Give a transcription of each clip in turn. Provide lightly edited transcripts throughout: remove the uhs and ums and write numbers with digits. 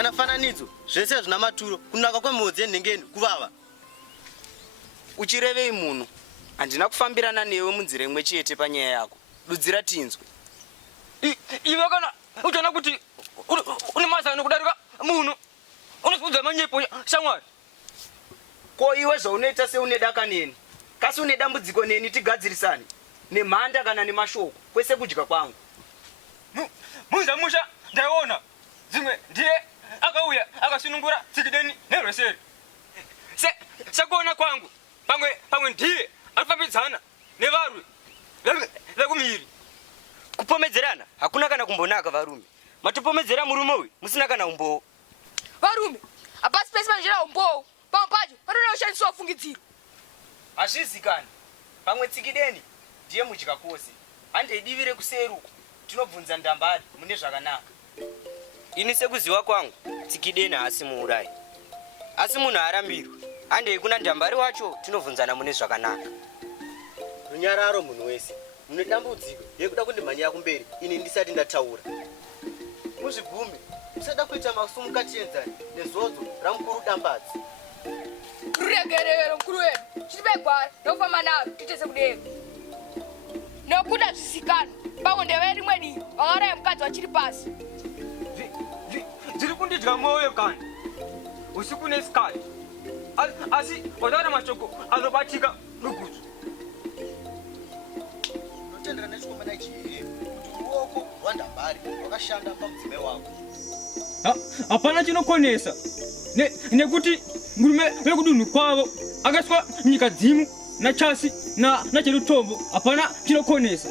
kana fananidzo zvese zvina maturo kunaka kwemhodzi yenhengeni kuvava. Uchirevei munhu? Handina kufambirana newe munzira imwe chete panyaya yako. Dudzira tinzwe. Iwe kana uchaona kuti une mazano kudarika munhu unozvidza manyepo shamwari. Ko iwe zvaunoita seune daka neni. Kasi une dambudziko neni tigadzirisane. Nemhanda kana nemashoko kwese kudya kwangu. Muzamusha ndaiona dzimwe ndiye akauya akasunungura tsikideni nerweseri. Sekuona kwangu pamwe ndiye alifambidzana nevarwi vekumhiri. Kupomedzerana hakuna kana kumbonaka varume. Matopomedzera murume uyu musina kana umbowo. Varume hapasi pese panjira umbowo. Pamwe pacho panoda kushandiswa fungidziro. Hazvizikani. Pamwe tsikideni ndiye mudya kwose. Handeidivire kuseruko. Tinobvunza ndambari mune zvakanaka. Ini sekuziva kwangu tsikideni haasi muurayi. Asi munhu arambirwa. Handei kuna ndambari wacho tinobvunzana mune zvakanaka. Runyararo munhu wese. Mune dambudziko yekuda kundimhanyira kumberi ini ndisati ndataura. Muzvigume musada kuita masumukati enzani nezodzo ramukuru dambadzi. Ruregerero mukuru wedu chitipe gwara nokufamba naro tiite sekudenga. Nokuda zvisikana pamwe ndeve rimwe divi vakauraya mukadzi wachiri pasi. Dziri kundidya mwoyo kana usiku nesikati. Asi wataura mashoko anobatika rugutsu. Notendera nechikomana ichi kuti ruoko rwandambari rwakashanda pamudzimai wako. Hapana chinokonesa nekuti murume wekudunhu kwavo akaswa nyika dzimu nachasi nacherutombo. Hapana chinokonesa.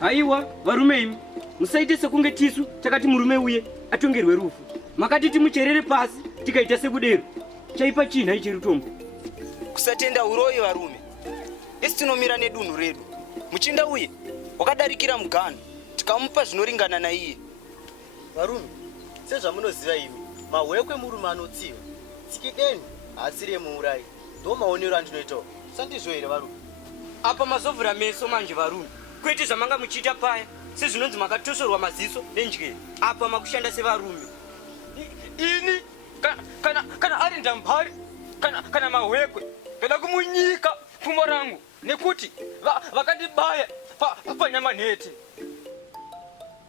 Haiwa varume imi musaite sekunge tisu takati murume uye atongerwe rufu. Makati timucherere pasi tikaita sekudero chaipa chinha icherutombo. Kusatenda uroyi varume. Isi tinomira nedunhu redu. Muchinda uye wakadarikira mugano tikamupa zvinoringana naiye. Varume sezvamunoziva imi mahwekwe murume anotsiva. Tsikideni haasi remuurayi. Ndo maonero andinoitawo. Sandizvo here varume? Apa mazovhura meso manje varume. Kwete zvamanga muchiita paya sezvinonzi makatosorwa maziso nenjere. Apa makushanda sevarume. Ini kana ari ndambari kana mahwekwe ndoda kumunyika pfumo rangu nekuti vakandibaya panyama nhete.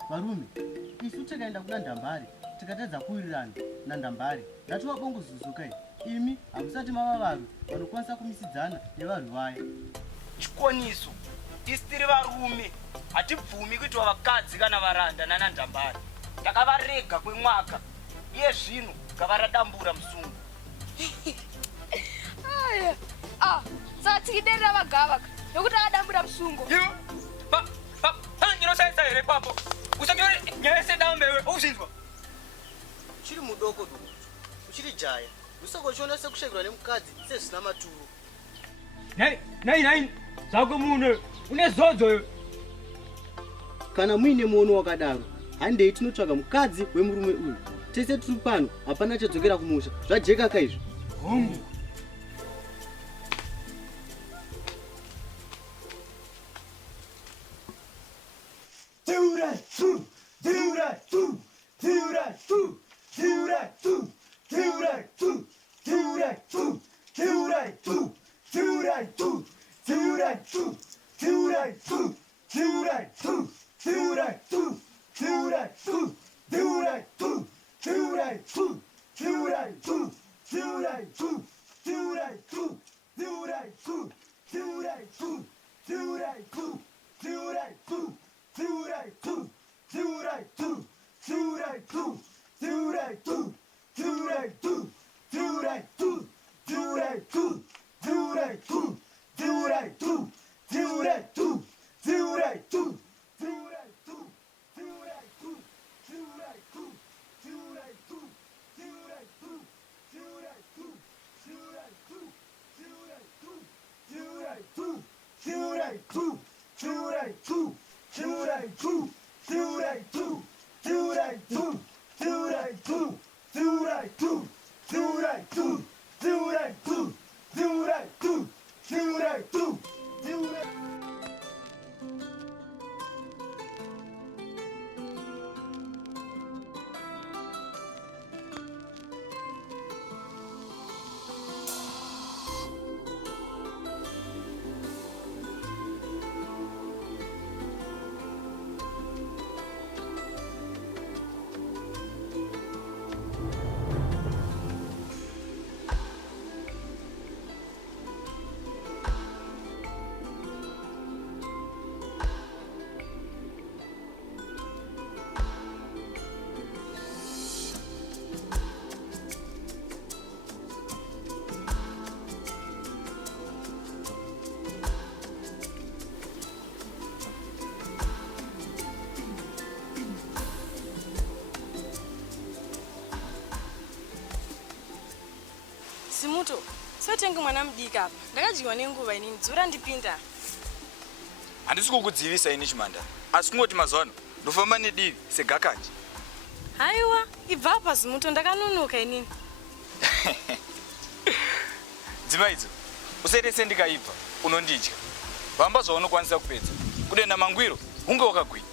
Varume isu tikaenda kuna ndambari tikatedza kuwirirana nandambari ngativabongozuzukai. Imi hamusati mava varwi vanokwanisa kumisidzana nevarwi vaya. Chikoniso isi tiri varume hatibvumi kuitwa vakadzi kana varanda nanandambari. Takavarega kwemwaka iye zvino ngavaradambura musungu. Saka tsikideni ravagavaka nokuti akadambura musungo. Ndinosaisa here papo usanyore nyaya sedambewe uzvinzwa. Uchiri mudoko doko uchiri jaya usakochiona sekushekerwa nemukadzi sezvina maturo. Nai zvako munhu une zodzo. Kana muine muono wakadaro handei tinotsvaga mukadzi wemurume uyu. Tese tiri pano hapana chadzokera kumusha. Zvajeka kaizvo. Unenge mwana mudika apa. Ndakadyiwa nenguva inini dzura ndipinda. Handisi kukudzivisa ini Chimanda. Asi kungoti mazwano ndofamba nedivi segakanje. Haiwa, ibva apa Zimuto ndakanonoka inini. Dzimaidzo, usaite sendikaibva, unondidya. Vamba zvaunokwanisa kupedza. Kudenda mangwiro, hunge wakagwinya.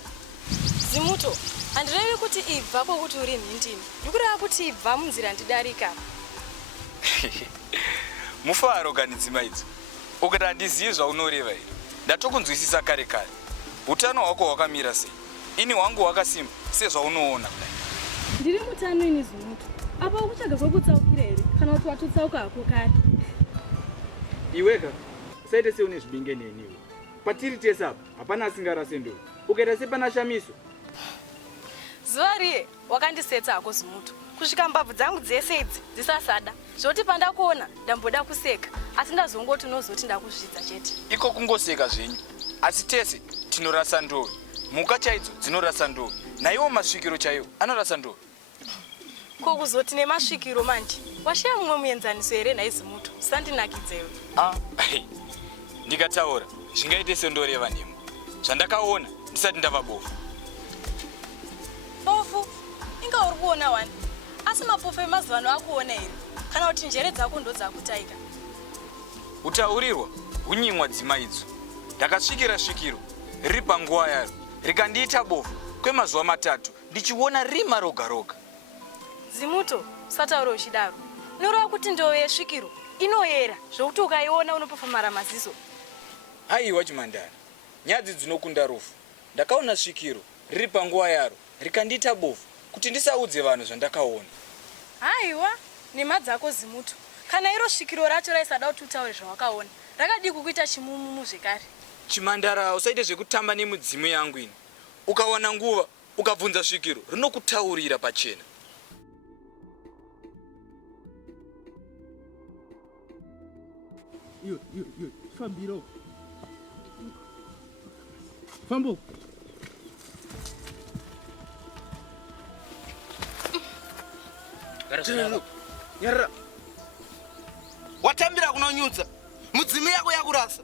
Zimuto, handirevi kuti ibva kwokuti uri nhindini. Ndikureva kuti ibva munzira ndidarika. Mufaro kani dzimaidzo. Ukati handizivi zvaunoreva iri. Ndatokunzwisisa kare kare. Utano hwako hwakamira sei? Ini hwangu hwakasimba sezvaunoona kudai. Ndiri mutano ini Zimuto. Apa ukuchaga kwekutsaukira here kana kuti watotsauka hako kare? Iweka, usaite seune zvibinge neniwe. Patiri tese apa, hapana asingarase ndoro. Ukaita sepana shamiso. Zuva riye wakandisetsa hako Zimuto. Kusvika mbabvu dzangu dzese idzi dzisasada. Zvoti pandakuona ndamboda kuseka, asi ndazongoti unozoti ndakuzvidza chete. Iko kungoseka zvenyu. Asi tese tinorasa ndoro. Mhuka chaidzo dzinorasa ndoro. Naiwo masvikiro chaiwo anorasa ndoro. Ko kuzoti nemasvikiro manje. Washiya mumwe muenzaniso here nhai Zimuto. Usandinakidzewe. Ndikataura zvingaite sendoreva nemo. Zvandakaona ndisati ndava bofu. Bofu? Inga uri kuona wani. Asi mapofu emazuva ano akuona here? Kana kuti njere dzako ndo dzakutaika. Utaurirwa hunyimwa dzimaidzo. Ndakasvikira svikiro riri panguva yaro rikandiita bofu kwemazuva 3 ndichiona rima roga roga. Zimuto, usataura uchidaro. Unoreva kuti ndove yesvikiro inoyera zvokuti ukaiona unopofamara maziso. Haiwa Chimandara, nyadzi dzinokunda rufu. Ndakaona svikiro riri panguva yaro rikandiita bofu kuti ndisaudze vanhu zvandakaona. Haiwa, nema dzako Zimuto. Kana iro svikiro racho raisada kuti utaure zvawakaona, rakadi kukuita chimumumu zvekare. Chimandara, usaite zvekutamba nemudzimu yangu ini. Ukawana nguva ukabvunza svikiro rinokutaurira pachena. Yo, fambiro. Fambo. Nyarara. Watambira kunonyudza. Mudzimi yako yakurasa.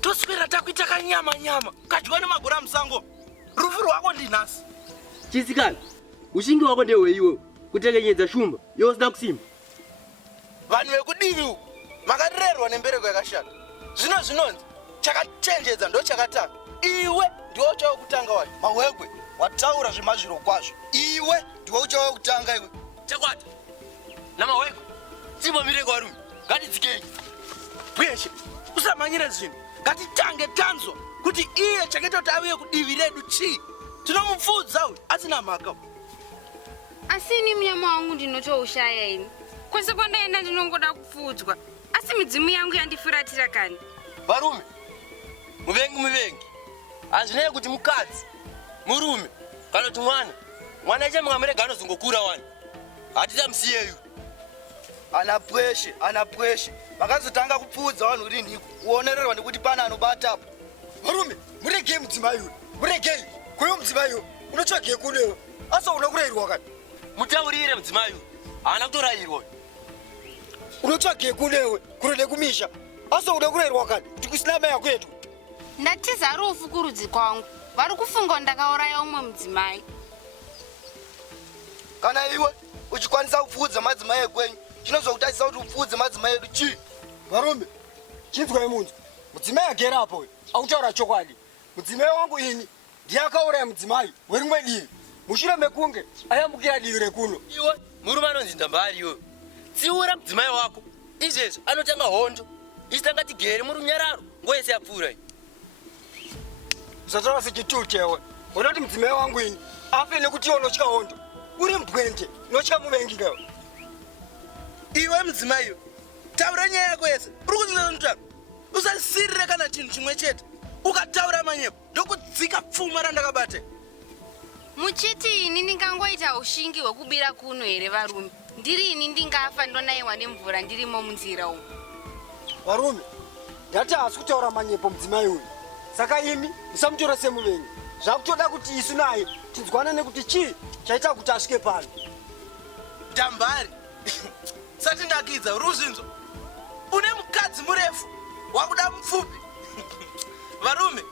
Toswera takuita kanyama nyama. Kadyiwa nemagora musango. Rufu rwako ndinasi. Chisikana, ushingi wako ndeweiwo kutengenyedza shumba yosina kusimba. Vanhu vekudivi uku makarerwa nembereko yakashata. Zvino zvinonzi chakachenjedza ndo chakatanga. Iwe ndiwe uchawa kutanga wacho. Mahwekwe, wataura zvemazviro kwazvo. Iwe ndiwe uchawa kutanga iwe. Chakwata. Namahwekwe. Simba mireko warume. Ngatidzikei. Bweshe, usamanyire zvinhu. Ngatitange tanzwa kuti iye chakatoti aviye kudivi redu chii. Tinomupfudza uyu asina mhaka. Asi ini munyama wangu ndinotoushaya ini. Kwese kwandaenda ndinongoda kupfudzwa. Asi midzimu yangu yandifuratira kani. Varume, muvengi. Hazvinei kuti mukadzi, murume, kana kuti mwana iche mungamurega anozongokura wani. Hatitamsiyeyu. Ana pweshe. Makazotanga kupfudza vanhu kuti ndikuonererwa nekuti pana anobatapo. Varume, muregei mudzimai uyu. Muregei. Kuyo mudzimai uyu. Unotsvagei kunewo. Asa una kurayirwa kani. Mutaurire mudzimai uyu. Haana kutorayirwa. Unotsvagei kunewe. Kurode kumisha. Asa una kurayirwa kani. Ndikusina mai yako yetu. Ndatiza rufu kurudzi kwangu. Vari kufunga ndakauraya umwe mudzimai. Kana iwe uchikwanisa kupfudza madzimai ekwenyu, chinozokutarisira kuti upfudze madzimai edu chii? Varume, chinzwai munhu. Mudzimai agere apo uyu. Autaura chokwadi. Mudzimai wangu ini ndiye akauraya mudzimai werimwe divi. Mushure mekunge ayambukira divi rekuno. Iwe murume anonzi ndambari iwe. Tsiura mudzimai wako. Izvezvo anotanga hondo. Isitanga tigere murunyararo. Ngoyese yapfuura. Usataura sechitutu ewe. Unoti mudzimai wangu ini afe nekuti iwe unotya hondo. Uri mbwende, unotya muvengi newe. Iwe mudzimai, taura nyaya yako yese. Uri kunyanya mutano. Usasirire kana chinhu chimwe chete. Ukataura manyepo ndokudzika pfuma randakabata. Muchiti ini ndingangoita ushingi hwekubira kuno here varume. Ndiri ini ndingafa ndonayiwa nemvura ndirimo munzira umu. Varume, ndati hasi kutaura manyepo mudzimai uyu. Saka imi musamutora semuvengi. Zvakutoda kuti isu naye tinzwane nekuti chii chaita kuti asvike pano. Ndambari. Sati ndakidza ruzvinzo. mukadzi murefu wakuda mupfupi. Varume,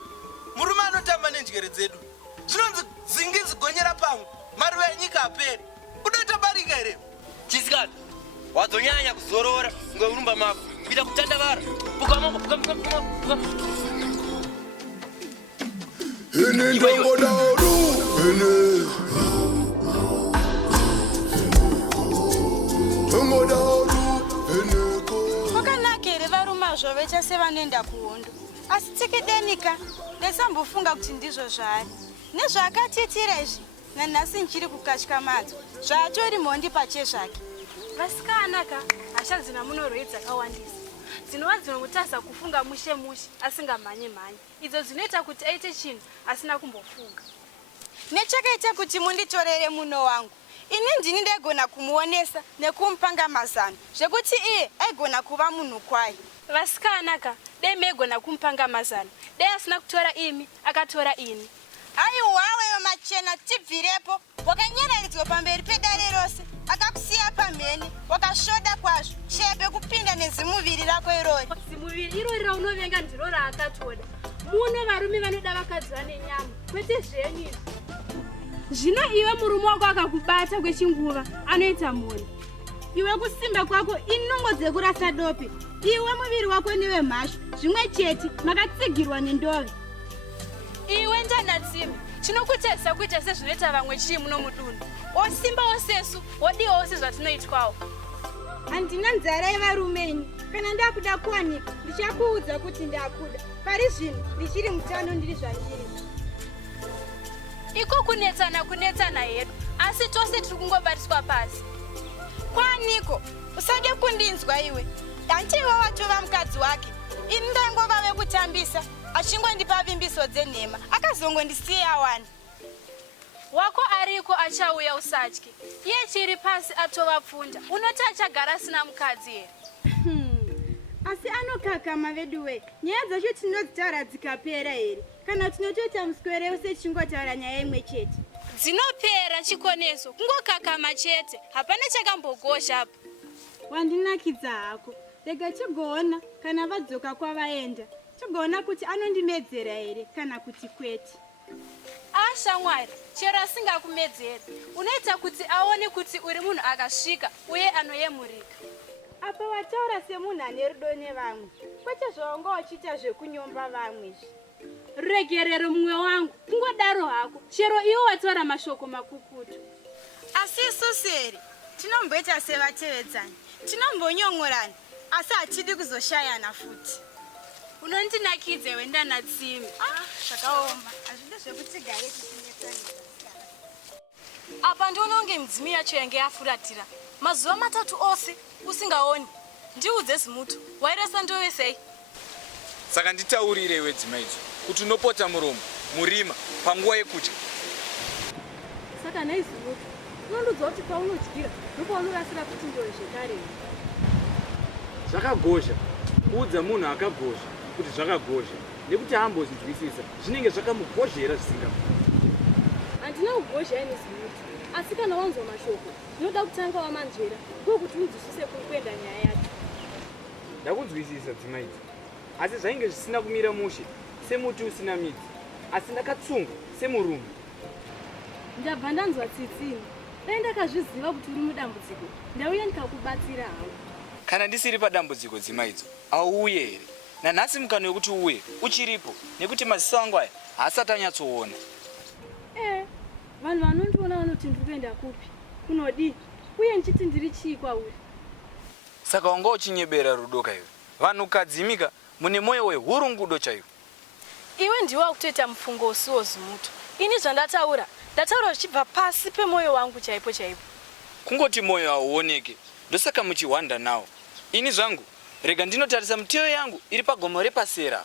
murume anotamba nenjere dzedu. Zvinonzi zingi zigonyera pamwe, maruva enyika aperi. Unoita barika here? Chisikana, wadzonyanya kuzorora ngeurumba mako. Kuita kutandavara. Puka moko, puka. Ine ndongo daru, ine. Ndongo daru, ine ko. Wakanakere varumazvo vechase vanoenda kuhondo. Asi tsekedenika ndesambofunga kuti ndizvo zvari. Nezvaakatitira izvi nanhasi nchiri kukatya madzo. Zvatori mhondi pache zvake. Vasikanaka hasha dzina munorwei dzakawandisa. Dzinova dzinotasa kufunga mushe asingamhanye. Idzo dzinoita kuti aite chinhu asina kumbofunga. Nechakaita kuti munditorere muno wangu. Ini ndini ndaigona kumuonesa nekumupanga mazano zvekuti iye aigona kuva munhu kwaye. Vasikanaka dai maigona kumupanga mazano. Dai asina kutora imi akatora ini. Aiwawe machena tibvirepo. Wakanyereridzwa pamberi pedare rose. Akakusiya pamhene. Wakasvoda kwazvo. Chebe kupinda nezimuviri rako irori. Zimuviri irori raunovenga ndiro raakatoda. Muno varume vanoda vakadzi vane nyama. Kwete zvenyu. Zvino iwe murume wako akakubata kwechinguva anoita mhoni. Iwe kusimba kwako inongo dzekurasa dope. Iwe muviri wako newe mhashu. Zvimwe chete makatsigirwa nendove. Iwe ndanatsime chinokutarisa kuita sezvinoita vamwe chii muno mudunhu. Osimba osesu wodiwa ose zvatinoitwawo. Handina nzara yevarumenyu. Kana ndakuda kuwanika ndichakuudza kuti ndakuda. Pari zvino ndichiri mutano ndiri zvandiri. Iko kunetsana hedu asi tose tiri kungobatiswa pasi. Kwaniko usade kundinzwa iwe. Handiwe watova mukadzi wake. Ini ndangova vekutambisa. Achingondipa vimbiso dzenhema akazongondisiya wani. Wako ariko achauya usatye. Iye chiri pasi atova pfunda. Unoti achagara asina mukadzi here? Asi anokakama veduwe. Nyaya dzacho tinodzitaura dzikapera here? Kana tinotoita muswere wese chingotaura nyaya imwe chete? Dzinopera chikoneso. Kungokakama chete. Hapana chakambogozha apa. Wandinakidza hako. Rega chigoona kana vadzoka kwavaenda. Chigoona kuti anondimedzera here kana kuti kwete. Asha Mwari, chero asingakumedzeri. Unoita kuti aone kuti uri munhu akasvika uye anoyemurika. Apa wataura semunhu ane rudo nevamwe. Kwete zvaunga uchiita zvekunyomba vamwe. Regerero mumwe wangu, kungodaro hako. Chero iwo wataura mashoko makukutu. Asi isu seri, tinomboita sevatevedzani. Tinombonyongorana, asi hatidi kuzoshayana futi. Unondinakidze wendanatsime. Zvakaoma. Hazvide zvekutigare tichinetsana. Apa ndononge mudzimi yacho yange yafuratira. Mazuva matatu ose usingaoni. Ndiudze zimutu. Wairasa ndove sei? Saka nditaurire iwe dzimai idzi kuti unopota muromo murima panguva yekudya. Saka nhai zimutu. Unondoudza kuti paunodyira ndopaunorasira kuti ndove zvekare. Zvakagozha. Kuudza munhu akagozha kuti zvakagozha nekuti haambozvinzwisisa zvinenge zvakamugozhera zvisingafuti. Handina kugozha ine zimuti. Asi kana wanzwa mashoko ndinoda kutanga wamanzvera ndokuti unzwisise kuenda nyaya yacho. Ndakunzwisisa dzimai idzi. Asi zvainge zvisina kumira mushe semuti usina midzi. Asi ndakatsunga semurume. Ndabva ndanzwa tsitsini. Dai ndakazviziva kuti uri mudambudziko ndauya ndikakubatsira hangu. Kana ndisiri padambudziko dzimai idzi auye here? Nanhasi mukano wekuti uye uchiripo nekuti maziso angu aya haasati anyatsoona. Vanhu vanondiona vanoti ndiri kuenda kupi? Kunodii? Uye ndichiti ndiri chii kwauri? Saka wanga uchinyebera rudoka iwe. Vanhukadzimika mune mwoyo wehurungudo chaiwo. Iwe ndiwe wakutoita mufungo usiwo zimutu. Ini zvandataura zvichibva pasi pemwoyo wangu chaipo. Kungoti mwoyo hauoneke ndosaka muchihwanda nawo. Ini zvangu rega ndinotarisa mutiyo yangu iri pagomo repasera.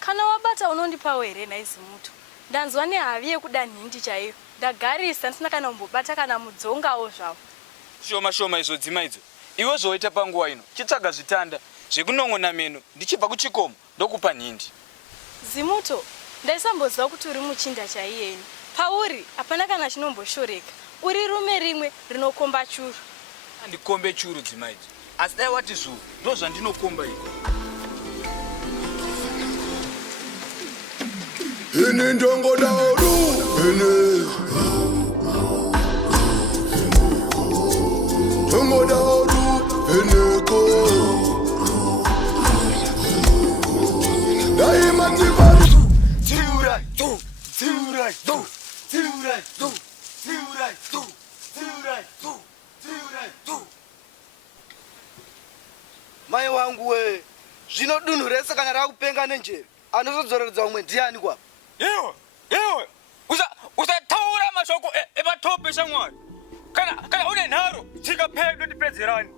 Kana wabata unondipawo here nhai zimutu. Ndanzwa nehavi yekuda nhindi chaiyo. Ndagarisa ndisina kana kumbobata kana mudzongawo zvavo. Shoma izvo dzima idzo. Iwe zvoita panguva ino chitsvaga zvitanda zvekunon'ona meno ndichibva kuchikomo ndokupa nhindi. Zimuto, ndaisamboziva kuti uri muchinda chaiyeni. Pauri hapana kana chinomboshoreka. Uri rume rimwe rinokomba churu. Handikombe churu dzima idzi. asi dai wati zvo ndo zvandinokomba iko. Ini ndongoda Ruvheneko. Ndongoda Ruvheneko. Daima tibari. Ziurai, do, ziurai, do, ziurai, do, ziurai, do, ziurai, do, ziurai, do. Mai wangu we, zvino dunhu rese kana rakupenga nenjere, anozodzoreredza umwe ndiani kwa? Iwe, usataura mashoko epatope shamwari. Kana une nharo, tikapedwe tipedzerani.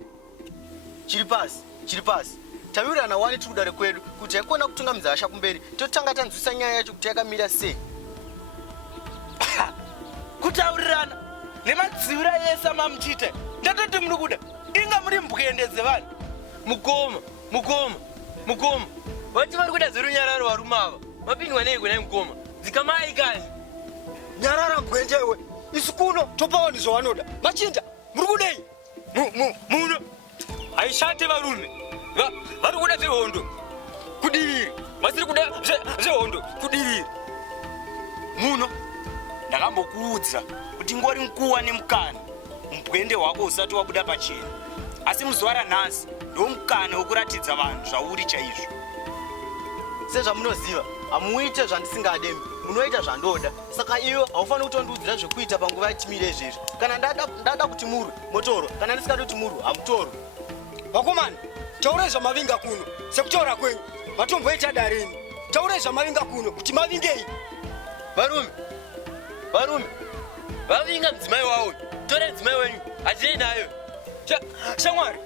Chiri pasi. Tawirirana wani tiri kudare kwedu kuti haikona kutungamidza Asha kumberi totanga tanzwisa nyaya yacho kuti yakamira sei. Kutaurirana nemadziura yese amamuchita ndatoti muri kuda inga muri mbwende dzevanhu. Mukoma vati vari kuda zerunyararo varume ava vapindwa nei kunai mukoma dzikamai kanyi Nyarara mbwenje iwe, isu kuno topawo ndizvavanoda. Machinja, muri kudei? muno haishati varume vari kuda zvehondo kudiviri vasiri kuda zvehondo kudiviri. Muno ndakambokuudza kuti ngori mkuwa nemukana mubwende wako usati wabuda pachena, asi muzuva ranhasi ndomukana wokuratidza vanhu zvauri chaizvo. Sezvamunoziva hamuite zvandisingadembi, munoita zvandoda. Saka iwe haufaniri kutondiudzira zvekuita panguva yatimire izvezvi. Kana ndada kuti murwe motoro, kana ndisingadi kuti murwe hamutorwe. Vakomana, taurai zvamavinga kuno, sekutaura kwenyu. Matomboita darini. Taurai zvamavinga kuno kuti mavingei. varume vavinga mudzimai wavo tore mudzimai wenyu hatinei nayo. Shamwari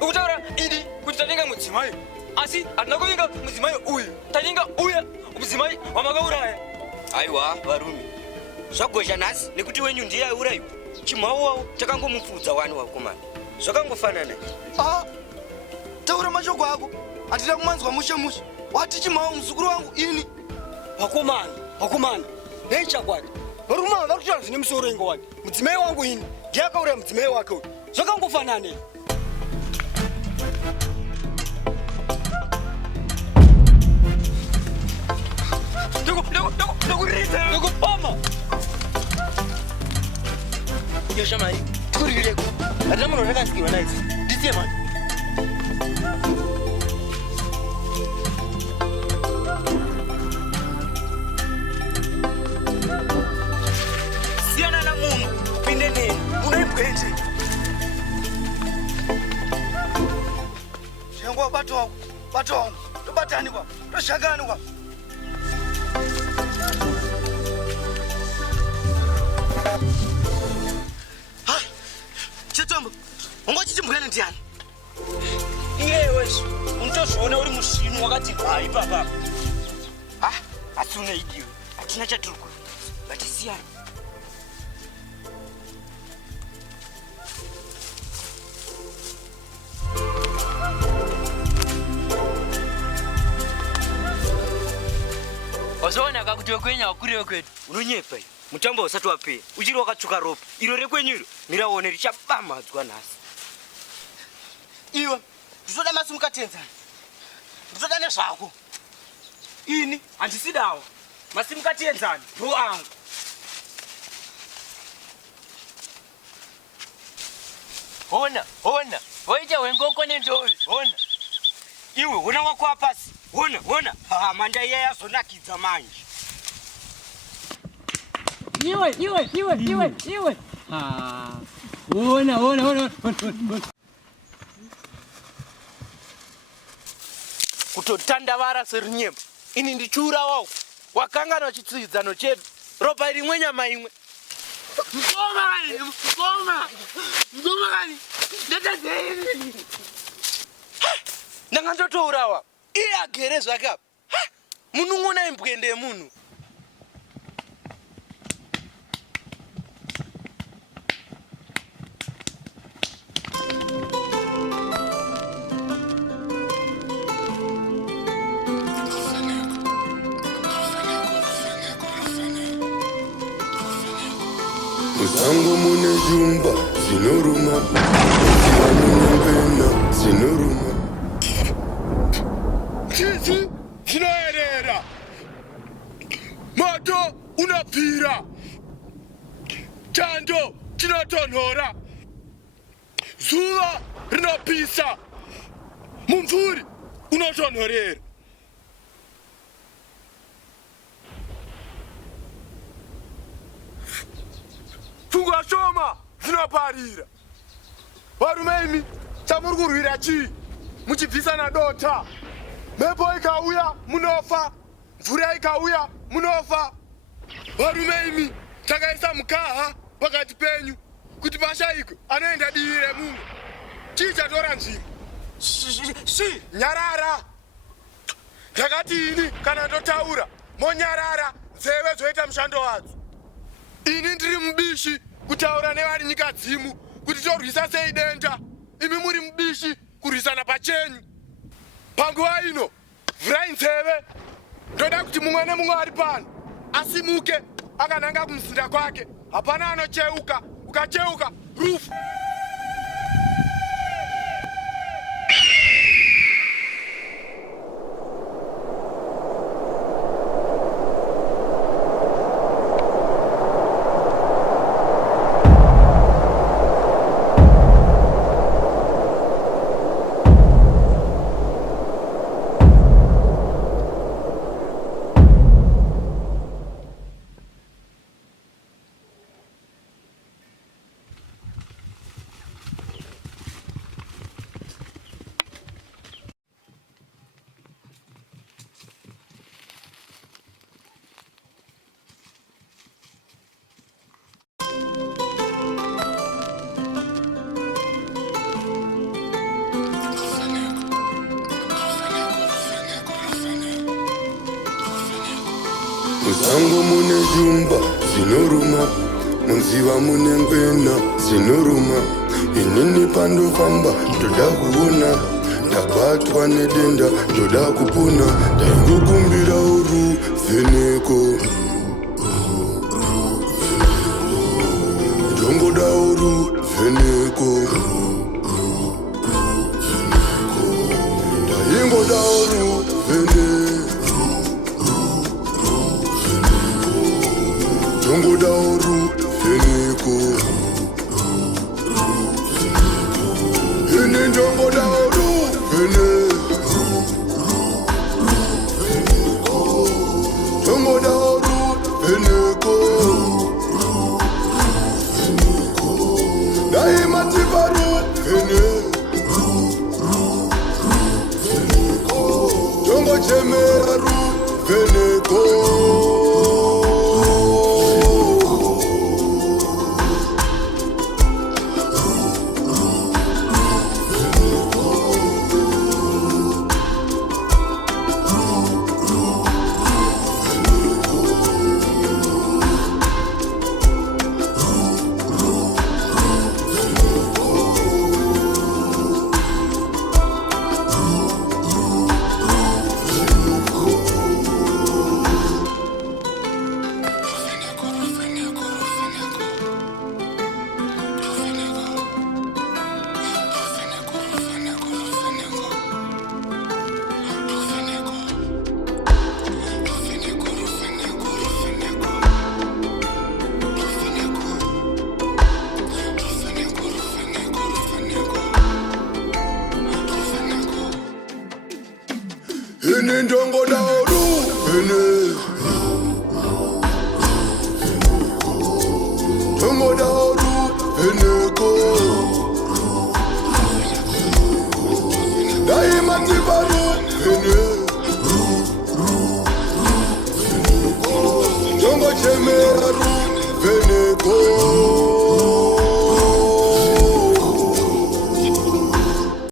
ukutaura ini kuti tavinga mudzimai, asi hatina kuvinga mudzimai uyu, tavinga uya mudzimai wamakauraya. Aiwa varume, zvagozha nhasi nekuti wenyu ndiye auraiwa. Chimhau wavo takangomupfudza wani wakomana, zvakangofanana. Taura mashoko ako, hatida kumanzwa mushe. Wati chimhau muzukuru wangu ini. Vakomana, nei chakwadi. Varume ava vari kutaura zvine musoro ingo wati. Mudzimai wangu ini, ndiye akauraya mudzimai wake uyu. Zvakangofanana. Ndokupama Yoshamai, tikurireko. Hatina munhu rakasikirwa naidzi. Ndisiye mani. Siyana na munhu, pinde neni, unoibwenje. Shango bato wangu. Tobatani kwa. Toshagani kwa. Chetombo, ungochiti mbwene ndiani? Iyewe unotozviona uri musvinu wakati hai papa. Asi unaidiwe, hatina chatiri kuita, ngatisiyane. wazoonaka kuti wekwenya wakurire kwedu Unonyepa iyo, mutambo usati wapera, uchiri wakatsvuka ropa. Iro rekwenyu iro, miraone richabamhadzwa nhasi. Iwe, ndizoda masimukatenzani. Ndizoda nezvako. Ini handisidawo, masimukatienzani ndo angu. hona waita wengoko nendovi hona Iwe hona wako apasi, hona. Manda iya yazonakidza manje. Iwe. Hona. Kutotandavara serunyemba. Ini ndichura wako. Wakangana chitsidzano chedu. Ropa rimwe nyama imwe. Mukoma kani. Ndadazeni. Ndangandotourawa. Iye agere zvake apa. Munun'ona imbwende yemunhu. Zangu mune jumba zinoruma, mune pena nengwena zinoruma. Tizi zinoerera, moto unopfira, chando chinotonhora, zuva rinopisa, mumvuri unotonhorera. Pfungwa shoma dzinoparira. Varume imi, chamuri kurwira chii? Muchibvisana dota. Mhepo ikauya munofa, mvura ikauya munofa. Varume imi, takaisa mukaha pakati penyu kuti pashayikwe anoenda divi remumwe. Chii chatora nzvimbo? Nyarara. Ndakati ini kana ndotaura monyarara, nzeve dzoita mushando wadzo. Ini ndiri mubishi kutaura nevari nyika dzimu kuti torwisa sei denda. Imi muri mubishi kurwisana pachenyu. Panguva ino, vhurai nzeve. Ndoda kuti mumwe nemumwe ari pano asimuke akananga kumuzinda kwake. Hapana anocheuka, ukacheuka rufu. Musango mune jumba zinoruma, munziva mune ngwena zinoruma. Inini pandofamba ndoda kuona, ndabatwa nedenda ndoda kupona. Ndaingokumbira Ruvheneko, ndongoda Ruvheneko, ndaingoda Ruvheneko. Dongoda Ruvheneko, ini dongoda Ruvheneko, dongoda Ruvheneko, daima tiba Ruvheneko, dongo chemera Ruvheneko. Ini ndongo